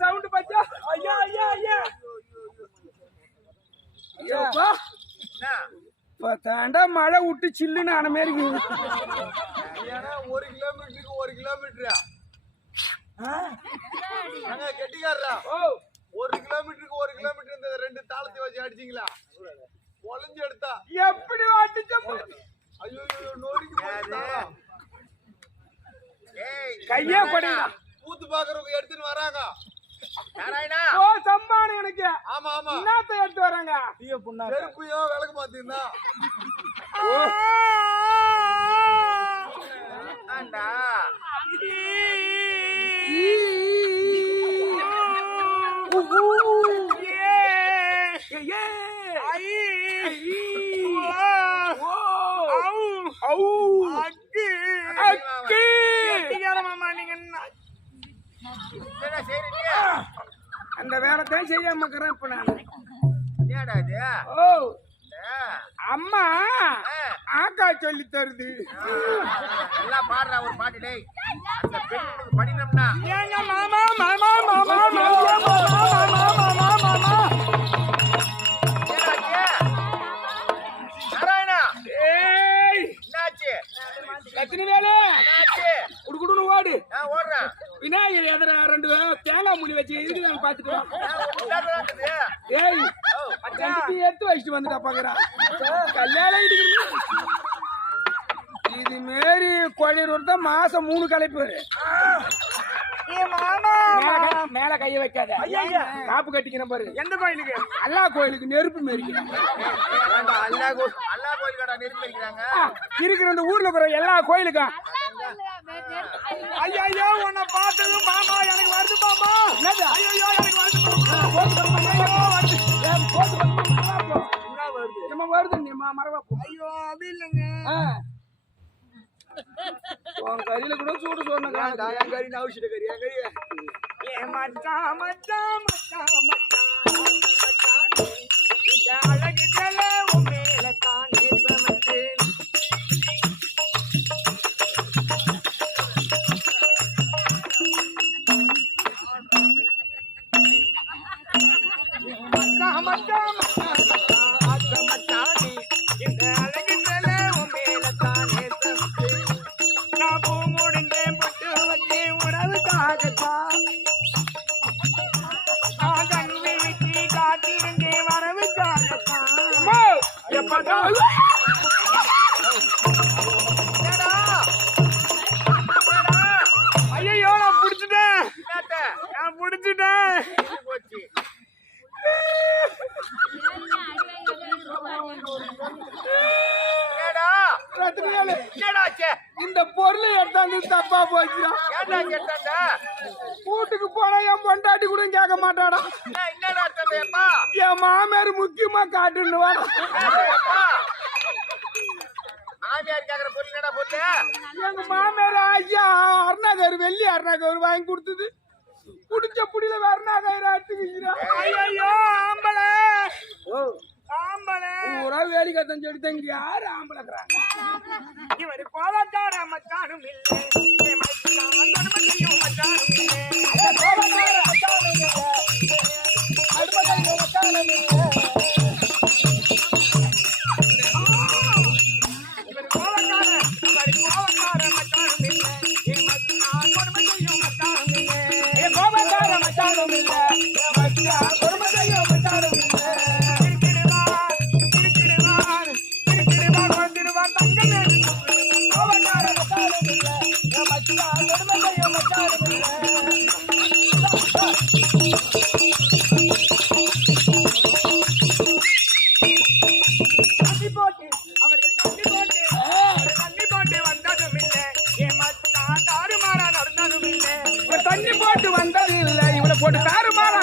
sound பச்சா ஐயா ஐயா ஐயா ஐயோப்பா தாண்டா மழை விட்டு சில்லுன்னு ஆன மாதிரி 1 கிலோமீட்டருக்கு 1 கிலோமீட்டரா கெட்டிக்காரா 1 கிலோமீட்டருக்கு 1 கிலோமீட்டர் இந்த 2 தாளத்தை வச்சு அடிச்சீங்களா ஒளிஞ்சு எடுத்தா எப்படி அடிச்ச ஐயோ நோடிக்கு கையே கொடையா பூத்து பாக்குறவங்க எடுத்துட்டு வராங்க நாராயணா ஓ சம்பான எனக்கு ஆமா ஆமா என்னத்தை எடுத்து வராங்க செருப்பையோ விளக்கு மாத்திருந்தா ஆண்டா அந்த வேலைத்தான் செய்யாம இருக்கிறேன் இப்ப நான் ஓ அம்மா ஆக்கா சொல்லி தருது எல்லாம் பாடுற ஒரு பாட்டு டேய் அந்த பெண்ணுக்கு படினம்னா ஏங்க மாமா மாமா மாமா மாமா மாமா மாமா மாமா நாராயணா ஏய் என்னாச்சு கத்தினி வேலை என்னாச்சு குடுகுடுன்னு ஓடு நான் ஓடுறேன் விநாயகர் எதிர 2 தேங்காய் மூடி வச்சு இருக்குதான்னு பாத்துட்டு வா ஏய் அச்சாச்சி எடுத்து வச்சுட்டு வந்துட்டா பாக்குறான் கல்யாணம் இது மாரி கோழியூர் தான் மாசம் 3 கலைப்பு மேல கைய வைக்காத காப்பு கட்டிக்கிறேன் பாரு எந்த கோயிலுக்கு அல்லா கோயிலுக்கு நெருப்பு மேரிக்கிறாங்க அல்லா கோயிலுக்கு நெருப்பு மேரிக்கிறாங்க இருக்கிற இந்த ஊர்ல இருக்கிற எல்லா கோயிலுக்கும் ஐயோ உன்னை பார்த்தது மாமா எனக்கு வருது மாமா ஐயோ எனக்கு வருது மரவா ஐயோ அப்படி இல்லைங்க கறியில கூட சூடு சொன்ன என் கறி அவசியம் கறி என் கறி ஏ மச்சான் மச்சான் மச்சான் மச்சான் இந்த அழகு தல உன் மேல தான் நேசமத்தேன் மச்சான் மச்சான் மச்சான் மச்சான் இந்த அழகு தல உன் மேல தான் நேசமத்தேன் நான் பூ முடிந்தேன் பட்டு வச்சேன் உறவுக்காகத்தான் நான் கண்ணி வச்சு காத்திருந்தேன் வரவுக்காகத்தான் ஐயோ நான் புடிச்சுட்டேன் நான் புடிச்சுட்டேன் இந்த பொருளை எடுத்தாந்து தப்பா போச்சு வீட்டுக்கு போனா என் பொண்டாட்டி கூட கேட்க மாட்டாடா என் மாமியார் முக்கியமா காட்டுன்னு வாடா எங்க மாமியார் ஐயா அருணாகர் வெள்ளி அருணாகர் வாங்கி கொடுத்தது குடிச்ச புடியில அருணாகர் எடுத்துக்கிறான் ஐயோ ஆம்பளை ஆம்பளை ஊரா வேடிக்கை சொல்லிட்டு இங்க யாரு ஆம்பளைக்கிறாங்க இவரு கோலக்கார மச்சானும் இல்லை மச்சானும் தண்ணி போட்டு வந்தது இல்லை இவளை போட்டு தாறுமாற